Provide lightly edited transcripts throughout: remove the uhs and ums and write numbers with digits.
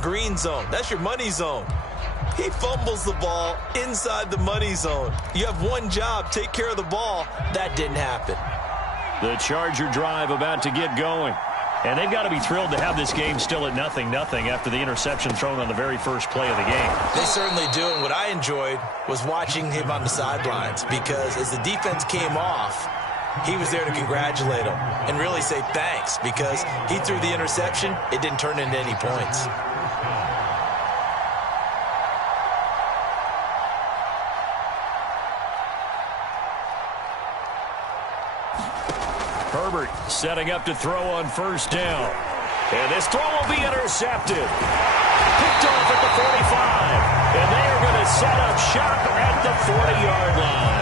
green zone. That's your money zone. He fumbles the ball inside the money zone. You have one job, take care of the ball. That didn't happen. The Charger drive about to get going. And they've got to be thrilled to have this game still at 0-0 after the interception thrown on the very first play of the game. They certainly do, and what I enjoyed was watching him on the sidelines, because as the defense came off, he was there to congratulate him and really say thanks, because he threw the interception. It didn't turn into any points. Herbert setting up to throw on first down. And this throw will be intercepted. Picked off at the 45. And they are going to set up shop at the 40-yard line.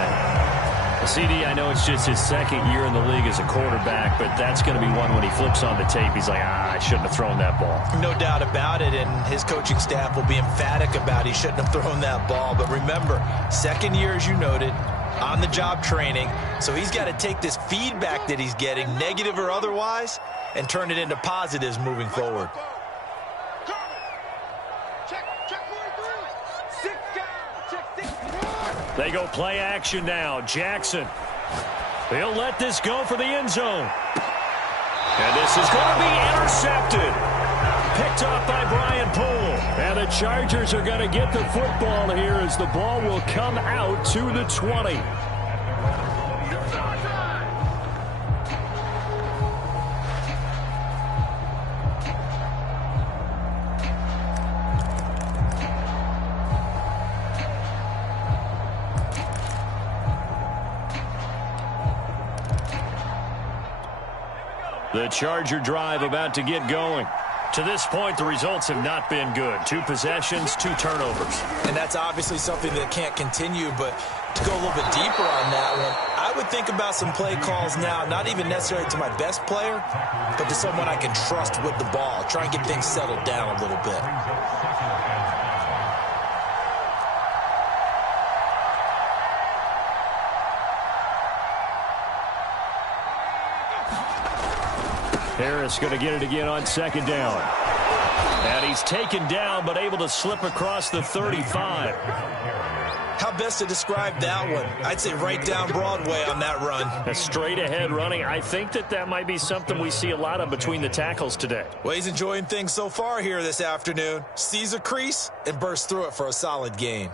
CD, I know it's just his second year in the league as a quarterback, but that's going to be one when he flips on the tape. He's like, I shouldn't have thrown that ball. No doubt about it, and his coaching staff will be emphatic about he shouldn't have thrown that ball. But remember, second year, as you noted, on-the-job training, so he's got to take this feedback that he's getting, negative or otherwise, and turn it into positives moving forward. They go play action now. Jackson. He'll let this go for the end zone. And this is going to be intercepted. Picked off by Brian Poole. And the Chargers are going to get the football here as the ball will come out to the 20. The Charger drive about to get going. To this point, the results have not been good. 2 possessions, 2 turnovers. And that's obviously something that can't continue, but to go a little bit deeper on that one, I would think about some play calls now, not even necessarily to my best player, but to someone I can trust with the ball. Try and get things settled down a little bit. Harris going to get it again on second down. And he's taken down, but able to slip across the 35. How best to describe that one? I'd say right down Broadway on that run. A straight ahead running. I think that might be something we see a lot of between the tackles today. Well, he's enjoying things so far here this afternoon. Sees a crease and bursts through it for a solid gain.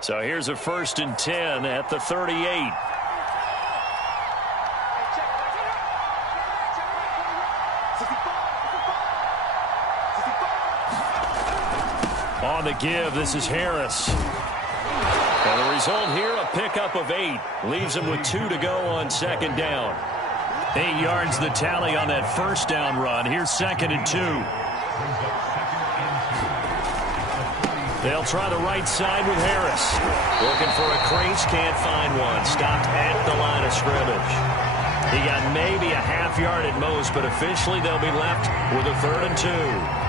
So here's a 1st and 10 at the 38. On the give, this is Harris. And the result here, a pickup of 8. Leaves him with 2 to go on second down. 8 yards the tally on that first down run. Here's 2nd and 2. They'll try the right side with Harris. Looking for a crease, can't find one. Stopped at the line of scrimmage. He got maybe a half yard at most, but officially they'll be left with a 3rd and 2.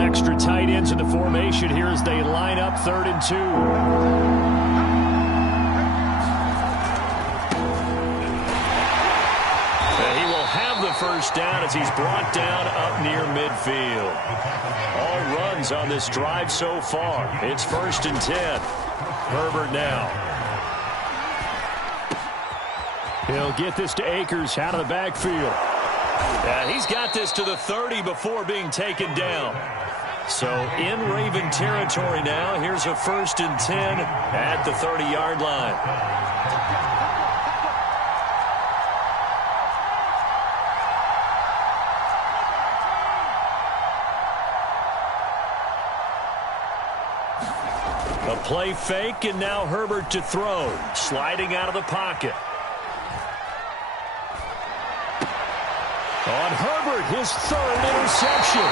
Extra tight ends in the formation here as they line up 3rd and 2. And he will have the first down as he's brought down up near midfield. All runs on this drive so far. It's 1st and 10. Herbert now. He'll get this to Akers out of the backfield. And he's got this to the 30 before being taken down. So in Raven territory now. Here's a 1st and 10 at the 30-yard line. A play fake, and now Herbert to throw. Sliding out of the pocket. On Herbert, his 3rd interception.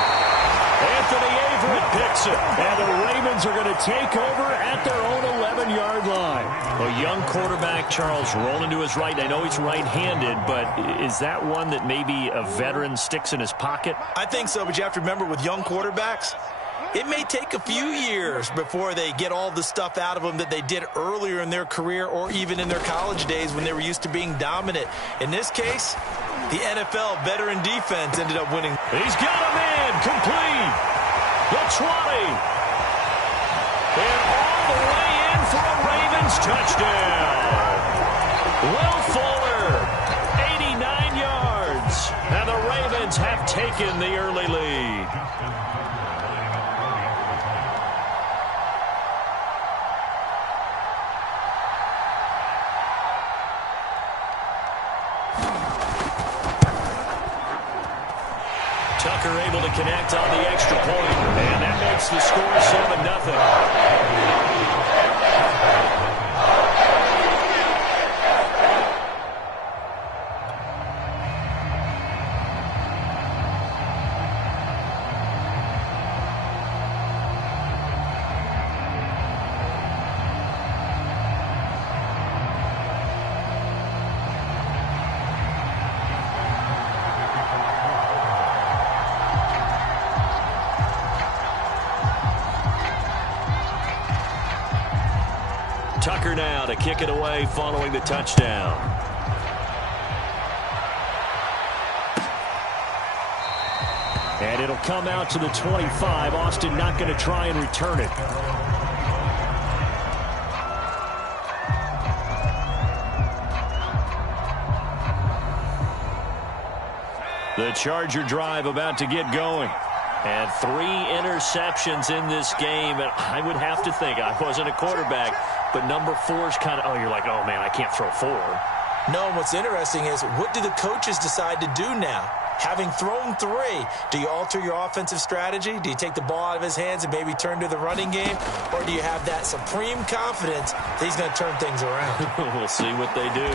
Anthony Averett picks it, and the Ravens are going to take over at their own 11-yard line. A young quarterback, Charles, rolling to his right. I know he's right-handed, but is that one that maybe a veteran sticks in his pocket? I think so, but you have to remember with young quarterbacks, it may take a few years before they get all the stuff out of them that they did earlier in their career or even in their college days when they were used to being dominant. In this case, the NFL veteran defense ended up winning. He's got him in, complete. The 20. And all the way in for a Ravens touchdown. Will Fuller, 89 yards. And the Ravens have taken the early lead. Tucker able to connect on the extra point, and that makes the score 7-0. Tucker now to kick it away following the touchdown. And it'll come out to the 25. Austin not going to try and return it. The Charger drive about to get going. And 3 interceptions in this game. And I would have to think, I wasn't a quarterback, but number 4 is kind of, you're like, oh, man, I can't throw 4. No, and what's interesting is, what do the coaches decide to do now? Having thrown 3, do you alter your offensive strategy? Do you take the ball out of his hands and maybe turn to the running game? Or do you have that supreme confidence that he's going to turn things around? We'll see what they do.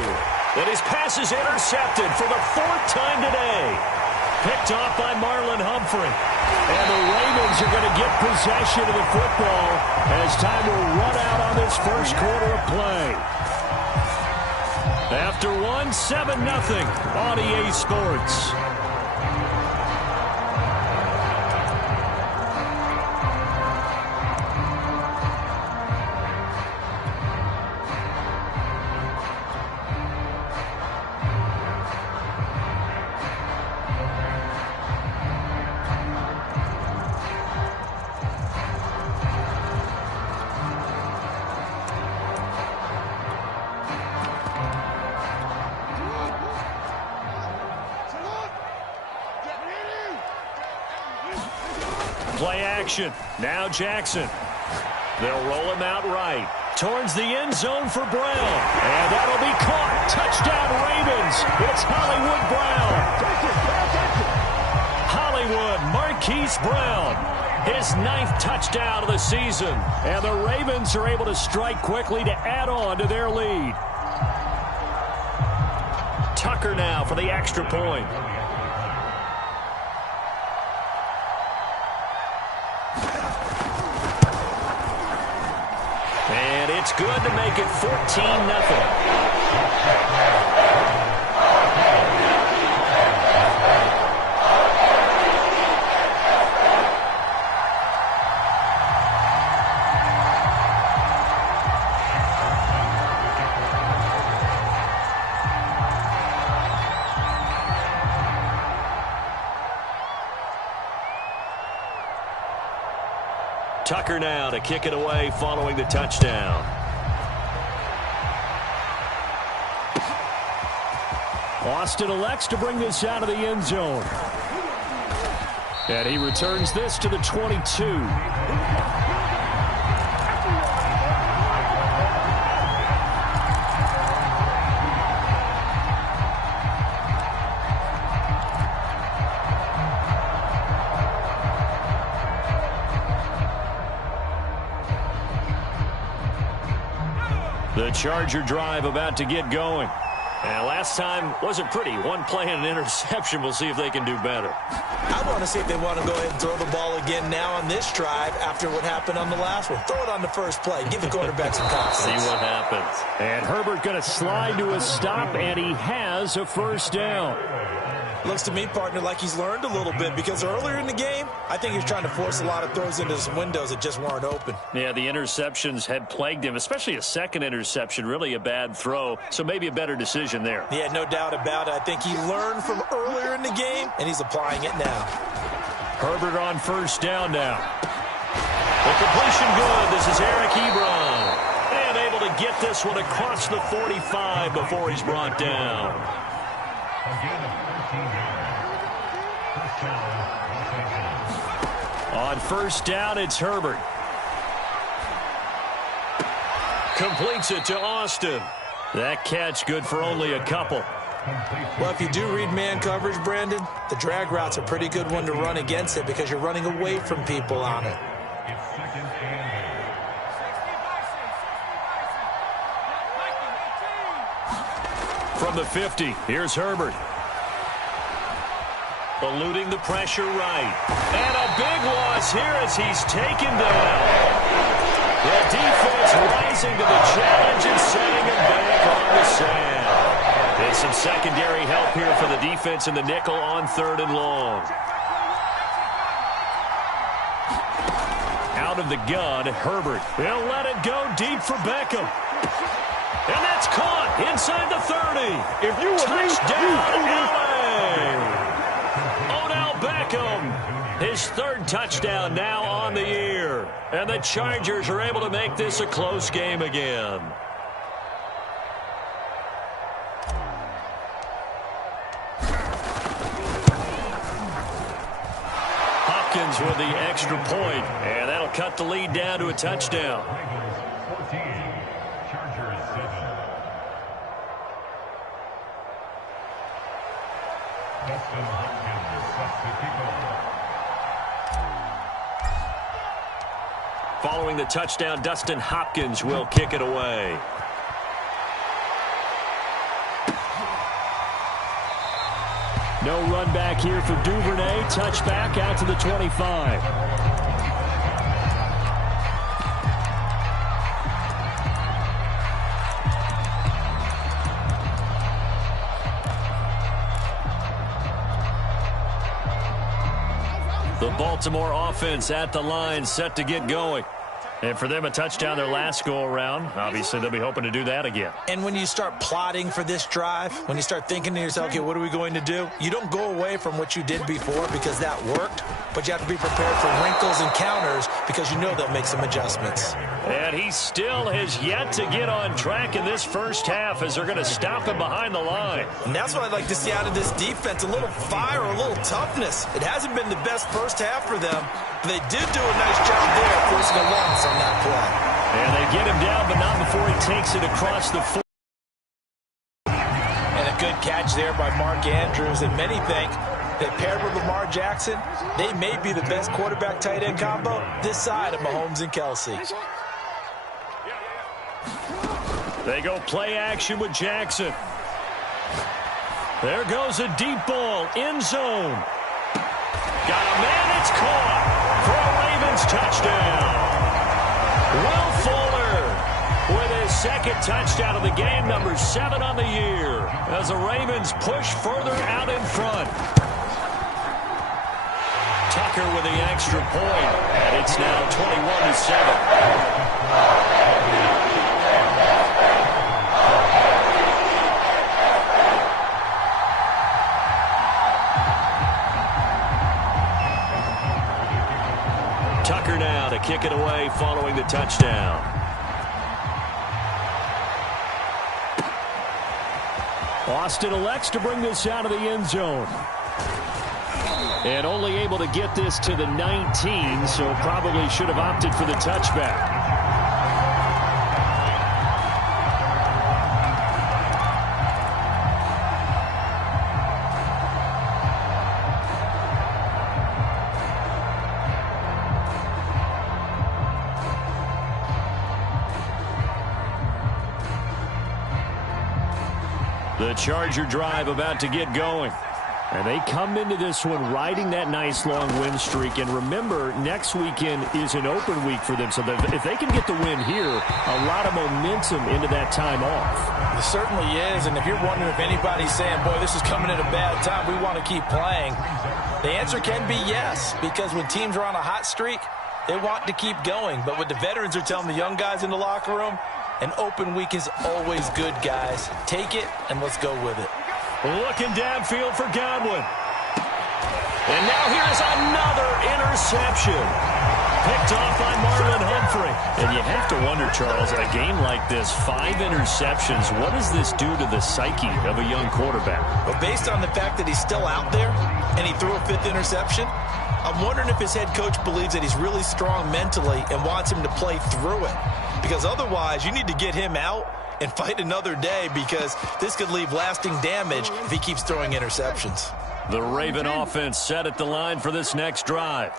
Then his pass is intercepted for the 4th time today. Picked off by Marlon Humphrey. And the Ravens are going to get possession of the football as time will run out on this first quarter of play. After 7-0 on EA Sports. Play action. Now Jackson. They'll roll him out right. Towards the end zone for Brown. And that'll be caught. Touchdown Ravens. It's Hollywood Brown. Hollywood Marquise Brown. His 9th touchdown of the season. And the Ravens are able to strike quickly to add on to their lead. Tucker now for the extra point. And it's good to make it 14-0. Tucker now to kick it away following the touchdown. Austin elects to bring this out of the end zone. And he returns this to the 22. The Charger drive about to get going. And last time wasn't pretty. One play and an interception. We'll see if they can do better. I want to see if they want to go ahead and throw the ball again now on this drive after what happened on the last one. Throw it on the first play. Give the quarterback some confidence. See what happens. And Herbert going to slide to a stop, and he has a first down. Looks to me, partner, like he's learned a little bit because earlier in the game, I think he was trying to force a lot of throws into some windows that just weren't open. Yeah, the interceptions had plagued him, especially a second interception, really a bad throw, so maybe a better decision there. Yeah, no doubt about it. I think he learned from earlier in the game, and he's applying it now. Herbert on first down now. The completion good. This is Eric Ebron. And able to get this one across the 45 before he's brought down. On first down, it's Herbert. Completes it to Austin. That catch good for only a couple. Well, if you do read man coverage, Brandon, the drag route's a pretty good one to run against it because you're running away from people on it. From the 50, here's Herbert. Eluding the pressure right. And a big loss here as he's taken down. The defense rising to the challenge and setting him back on the sand. And some secondary help here for the defense in the nickel on 3rd and long. Out of the gun, Herbert. He'll let it go deep for Beckham. And that's caught inside the 30. If you agree, touchdown, LA. Odell Beckham, his 3rd touchdown now on the year. And the Chargers are able to make this a close game again. Hopkins with the extra point, and that'll cut the lead down to a touchdown. Following the touchdown, Dustin Hopkins will kick it away. No run back here for Duvernay. Touchback out to the 25. The Baltimore offense at the line, set to get going. And for them, a touchdown their last go-around. Obviously, they'll be hoping to do that again. And when you start plotting for this drive, when you start thinking to yourself, okay, what are we going to do? You don't go away from what you did before because that worked, but you have to be prepared for wrinkles and counters because you know they'll make some adjustments. And he still has yet to get on track in this first half as they're going to stop him behind the line. And that's what I'd like to see out of this defense, a little fire, a little toughness. It hasn't been the best first half for them, but they did do a nice job there forcing a loss on that play. And they get him down, but not before he takes it across the 4. And a good catch there by Mark Andrews, and many think that paired with Lamar Jackson, they may be the best quarterback-tight end combo this side of Mahomes and Kelsey. They go play action with Jackson. There goes a deep ball, end zone. Got a man, it's caught for a Ravens touchdown. Will Fuller with his 2nd touchdown of the game, number 7 on the year, as the Ravens push further out in front. Tucker with the extra point, and it's now 21-7. Tucker now to kick it away following the touchdown. Austin elects to bring this out of the end zone. And only able to get this to the 19, so probably should have opted for the touchback. The Charger drive about to get going. And they come into this one riding that nice long win streak. And remember, next weekend is an open week for them. So if they can get the win here, a lot of momentum into that time off. It certainly is. And if you're wondering if anybody's saying, boy, this is coming at a bad time, we want to keep playing, the answer can be yes. Because when teams are on a hot streak, they want to keep going. But what the veterans are telling the young guys in the locker room, an open week is always good, guys. Take it and let's go with it. Looking downfield for Godwin. And now here's another interception. Picked off by Marlon Humphrey. And you have to wonder, Charles, a game like this, 5 interceptions, what does this do to the psyche of a young quarterback? Well, based on the fact that he's still out there and he threw a 5th interception, I'm wondering if his head coach believes that he's really strong mentally and wants him to play through it. Because otherwise, you need to get him out and fight another day, because this could leave lasting damage if he keeps throwing interceptions. The Raven offense set at the line for this next drive.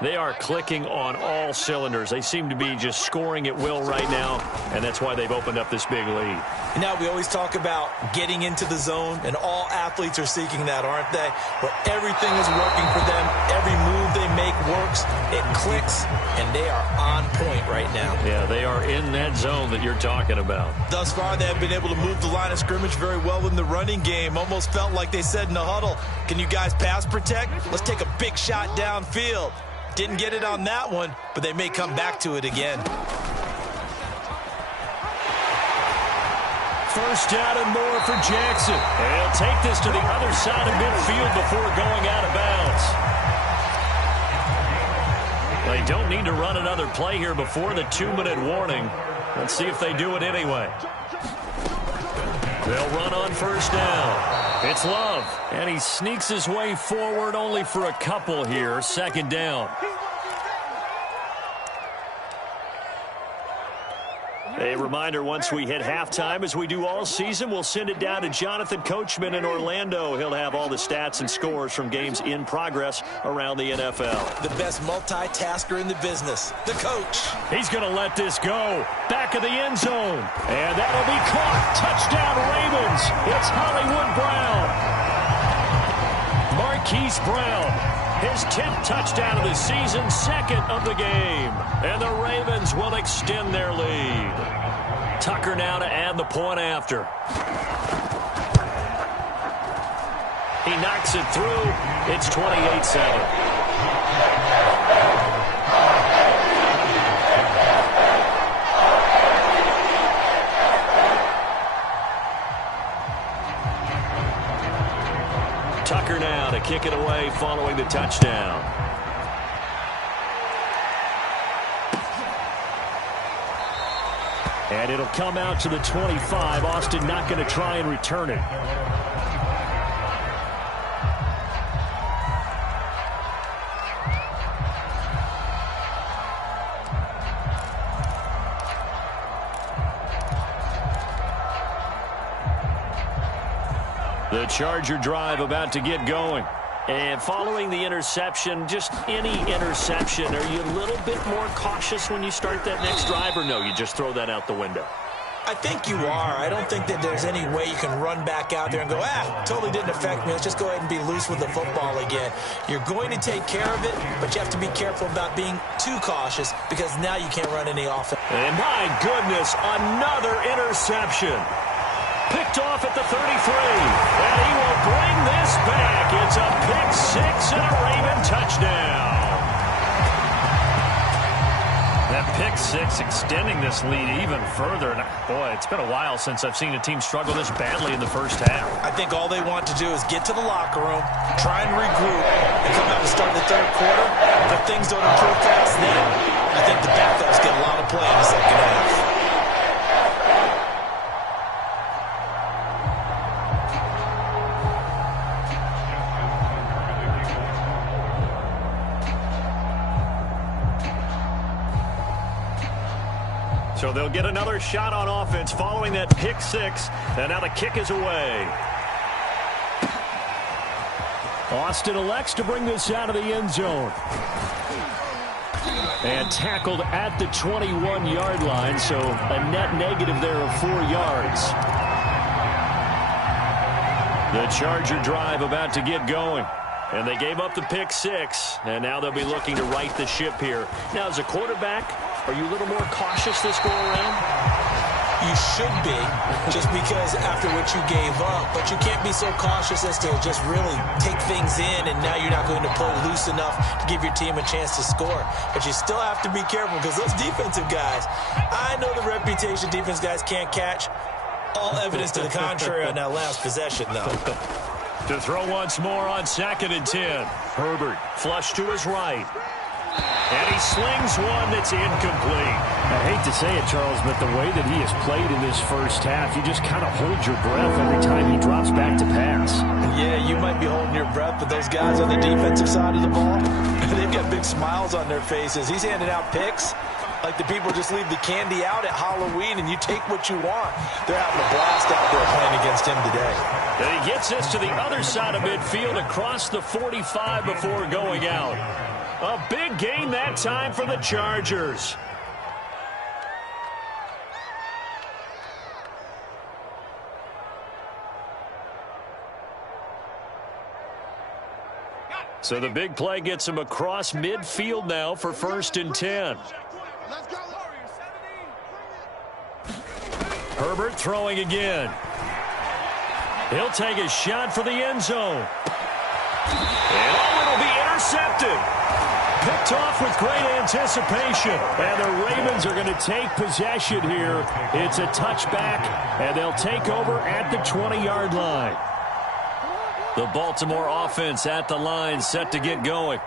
They are clicking on all cylinders. They seem to be just scoring at will right now, and that's why they've opened up this big lead. Now, we always talk about getting into the zone, and all athletes are seeking that, aren't they? Where everything is working for them, every move they make works, it clicks, and they are on point right now. Yeah, they are in that zone that you're talking about. Thus far, they have been able to move the line of scrimmage very well in the running game. Almost felt like they said in the huddle, can you guys pass protect? Let's take a big shot downfield. Didn't get it on that one, but they may come back to it again. First down and more for Jackson. And he'll take this to the other side of midfield before going out of bounds. They don't need to run another play here before the 2-minute warning. Let's see if they do it anyway. They'll run on first down. It's Love, and he sneaks his way forward only for a couple here. Second down. A reminder, once we hit halftime, as we do all season, we'll send it down to Jonathan Coachman in Orlando. He'll have all the stats and scores from games in progress around the NFL. The best multitasker in the business, the coach. He's going to let this go. Back of the end zone. And that'll be caught. Touchdown, Ravens. It's Hollywood Brown. Marquise Brown. His 10th touchdown of the season, 2nd of the game. And the Ravens will extend their lead. Tucker now to add the point after. He knocks it through. It's 28-7. Tucker now to kick it away following the touchdown. And it'll come out to the 25. Austin not going to try and return it. The Charger drive about to get going. And following the interception, just any interception, are you a little bit more cautious when you start that next drive, or no, you just throw that out the window? I think you are. I don't think that there's any way you can run back out there and go, totally didn't affect me. Let's just go ahead and be loose with the football again. You're going to take care of it, but you have to be careful about being too cautious, because now you can't run any offense. And my goodness, another interception. Picked off at the 33, and he will bring this back. It's a pick six and a Raven touchdown. That pick six extending this lead even further. And boy, it's been a while since I've seen a team struggle this badly in the first half. I think all they want to do is get to the locker room, try and regroup, and come out and start the third quarter. If things don't improve fast then, I think the backups get a lot of play in the second half. So they'll get another shot on offense following that pick six. And now the kick is away. Austin elects to bring this out of the end zone. And tackled at the 21-yard line, so a net negative there of 4 yards. The Charger drive about to get going. And they gave up the pick 6, and now they'll be looking to right the ship here. Now, as a quarterback, are you a little more cautious this go-around? You should be, just because after what you gave up. But you can't be so cautious as to just really take things in, and now you're not going to play loose enough to give your team a chance to score. But you still have to be careful, because those defensive guys, I know the reputation defense guys can't catch. All evidence to the contrary on that last possession, though. To throw once more on 2nd and 10. Herbert flush to his right. And he slings one that's incomplete. I hate to say it, Charles, but the way that he has played in this first half, you just kind of hold your breath every time he drops back to pass. Yeah, you might be holding your breath, but those guys on the defensive side of the ball, they've got big smiles on their faces. He's handing out picks like the people just leave the candy out at Halloween and you take what you want. They're having a blast out there playing against him today. And he gets us to the other side of midfield across the 45 before going out. A big gain that time for the Chargers. So the big play gets him across midfield now for 1st and 10. Herbert throwing again. He'll take a shot for the end zone. And it'll be intercepted. Picked off with great anticipation. And the Ravens are going to take possession here. It's a touchback, and they'll take over at the 20-yard line. The Baltimore offense at the line, set to get going.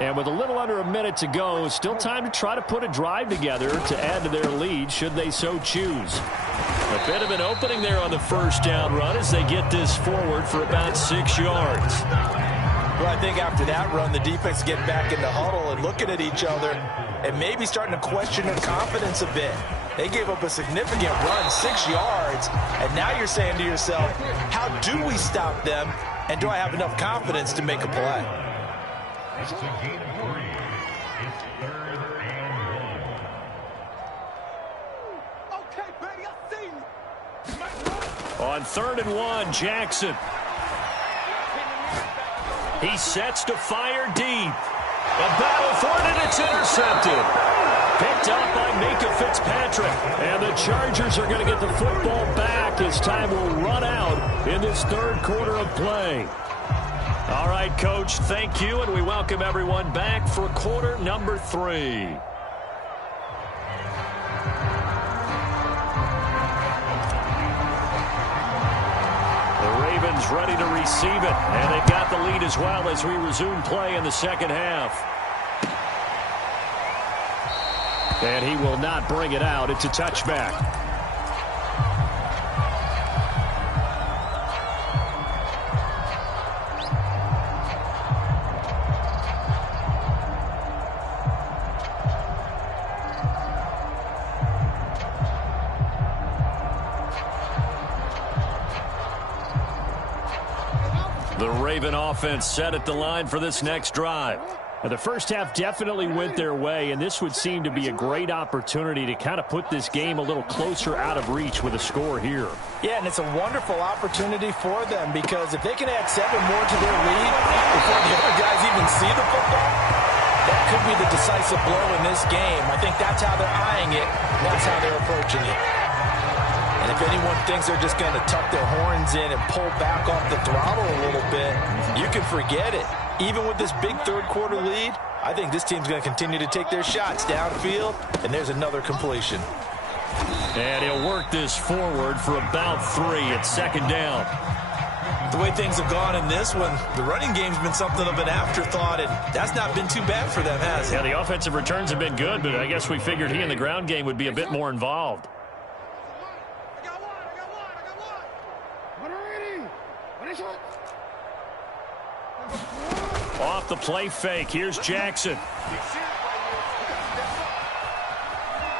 And with a little under a minute to go, still time to try to put a drive together to add to their lead should they so choose. A bit of an opening there on the first down run as they get this forward for about 6 yards. Well, I think after that run, the defense getting back in the huddle and looking at each other and maybe starting to question their confidence a bit. They gave up a significant run, 6 yards, and now you're saying to yourself, how do we stop them, and do I have enough confidence to make a play? It's a gain of 3. It's 3rd and 1. Okay, buddy, I see you. On 3rd and 1, Jackson. He sets to fire deep. A battle for it, and it's intercepted. Picked up by Micah Fitzpatrick. And the Chargers are going to get the football back as time will run out in this 3rd quarter of play. All right, Coach, thank you, and we welcome everyone back for quarter number 3. Ready to receive it, and they've got the lead as well as we resume play in the second half. And he will not bring it out. It's a touchback. The Raven offense set at the line for this next drive. Now, the first half definitely went their way, and this would seem to be a great opportunity to kind of put this game a little closer out of reach with a score here. Yeah, and it's a wonderful opportunity for them because if they can add 7 more to their lead before the other guys even see the football, that could be the decisive blow in this game. I think that's how they're eyeing it. That's how they're approaching it. And if anyone thinks they're just going to tuck their horns in and pull back off the throttle a little bit, you can forget it. Even with this big 3rd quarter lead, I think this team's going to continue to take their shots downfield, and there's another completion. And he'll work this forward for about 3 at 2nd down. The way things have gone in this one, the running game's been something of an afterthought, and that's not been too bad for them, has it? Yeah, the offensive returns have been good, but I guess we figured he in the ground game would be a bit more involved. Off the play fake. Here's Jackson.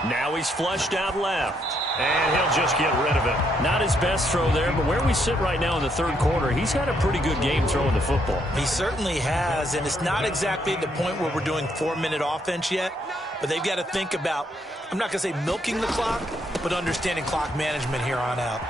Now he's flushed out left. And he'll just get rid of it. Not his best throw there, but where we sit right now in the 3rd quarter, he's had a pretty good game throwing the football. He certainly has, and it's not exactly the point where we're doing 4-minute offense yet, but they've got to think about, I'm not going to say milking the clock, but understanding clock management here on out.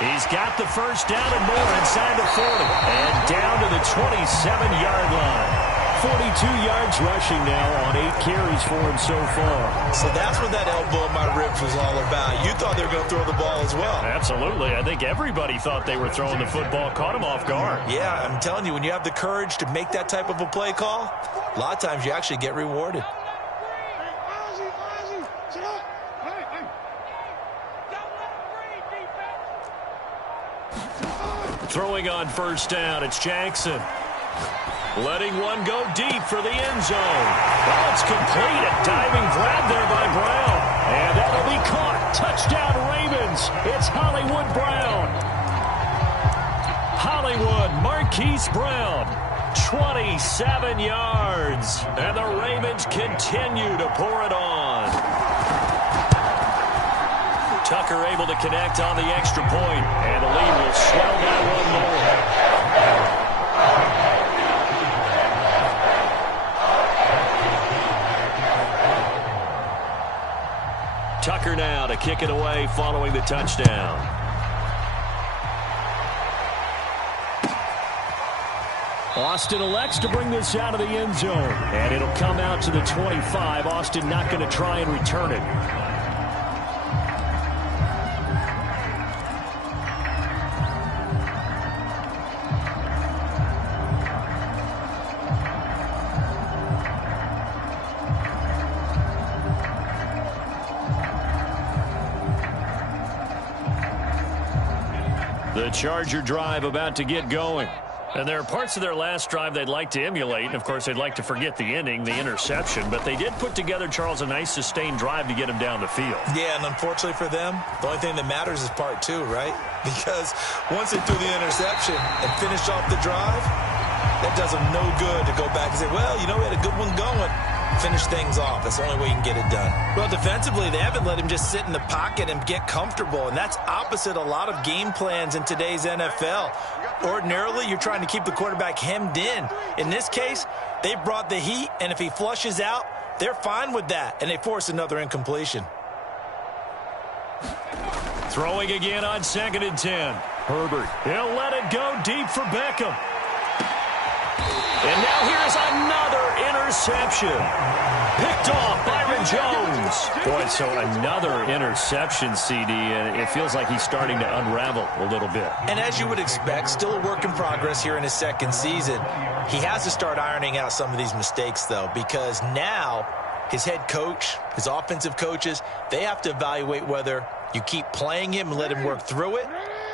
He's got the first down and more inside the 40. And down to the 27-yard line. 42 yards rushing now on 8 carries for him so far. So that's what that elbow in my ribs was all about. You thought they were going to throw the ball as well. Absolutely. I think everybody thought they were throwing the football. Caught him off guard. Yeah, I'm telling you, when you have the courage to make that type of a play call, a lot of times you actually get rewarded. Throwing on first down, it's Jackson. Letting one go deep for the end zone. Well, it's complete. A diving grab there by Brown. And that'll be caught. Touchdown, Ravens. It's Hollywood Brown. Hollywood, Marquise Brown. 27 yards. And the Ravens continue to pour it on. Tucker able to connect on the extra point. And the lead will swell by one more. Tucker now to kick it away following the touchdown. Austin elects to bring this out of the end zone. And it'll come out to the 25. Austin not going to try and return it. The Charger drive about to get going. And there are parts of their last drive they'd like to emulate. And, of course, they'd like to forget the ending, the interception. But they did put together, Charles, a nice sustained drive to get him down the field. Yeah, and unfortunately for them, the only thing that matters is part two, right? Because once they threw the interception and finished off the drive, that does them no good to go back and say, well, you know, we had a good one going. Finish things off. That's the only way you can get it done. Well, defensively, they haven't let him just sit in the pocket and get comfortable, and that's opposite a lot of game plans in today's NFL. Ordinarily, you're trying to keep the quarterback hemmed in. In this case, they brought the heat, and if he flushes out, they're fine with that, and they force another incompletion. Throwing again on 2nd and 10. Herbert, he'll let it go deep for Beckham. And now here's another interception. Picked off Byron Jones. Boy, so another interception, CD, and it feels like he's starting to unravel a little bit. And as you would expect, still a work in progress here in his second season. He has to start ironing out some of these mistakes, though, because now his head coach, his offensive coaches, they have to evaluate whether you keep playing him and let him work through it,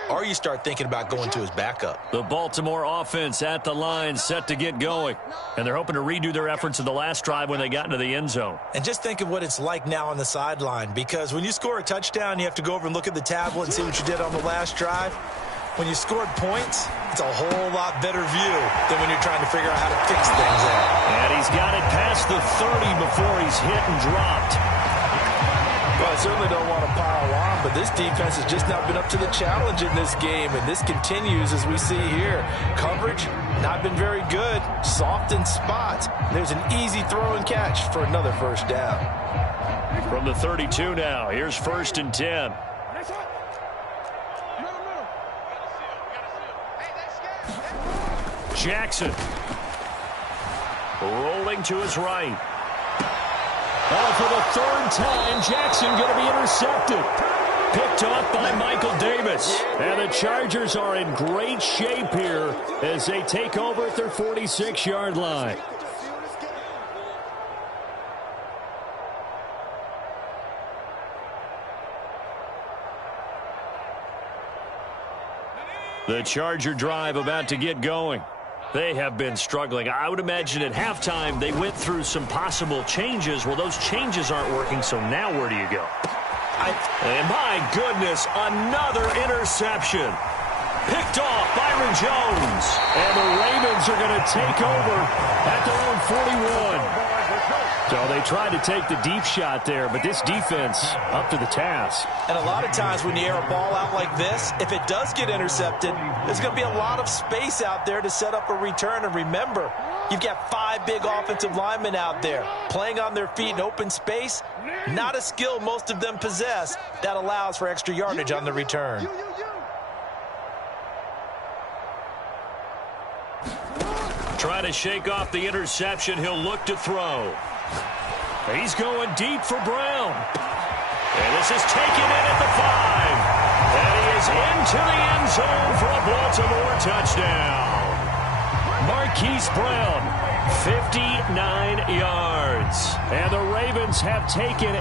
or you start thinking about going to his backup. The Baltimore offense at the line, set to get going. And they're hoping to redo their efforts in the last drive when they got into the end zone. And just think of what it's like now on the sideline, because when you score a touchdown, you have to go over and look at the tablet and see what you did on the last drive. When you scored points, it's a whole lot better view than when you're trying to figure out how to fix things there. And he's got it past the 30 before he's hit and dropped. Well, I certainly don't want to pile on, but this defense has just not been up to the challenge in this game, and this continues as we see here. Coverage, not been very good. Soft in spots. There's an easy throw and catch for another first down. From the 32 now, here's 1st and 10. Jackson. Rolling to his right. Oh, for the 3rd time, Jackson going to be intercepted. Picked off by Michael Davis. And the Chargers are in great shape here as they take over at their 46-yard line. The Charger drive about to get going. They have been struggling. I would imagine at halftime they went through some possible changes. Well, those changes aren't working, so now where do you go? And my goodness, another interception. Picked off Byron Jones. And the Ravens are going to take over at their own 41. So they tried to take the deep shot there, but this defense up to the task. And a lot of times when you air a ball out like this, if it does get intercepted, there's going to be a lot of space out there to set up a return. And remember, you've got 5 big offensive linemen out there playing on their feet in open space. Not a skill most of them possess that allows for extra yardage on the return. Trying to shake off the interception. He'll look to throw. He's going deep for Brown. And this is taken in at the 5. And he is into the end zone for a Baltimore touchdown. Marquise Brown, 59 yards. And the Ravens have taken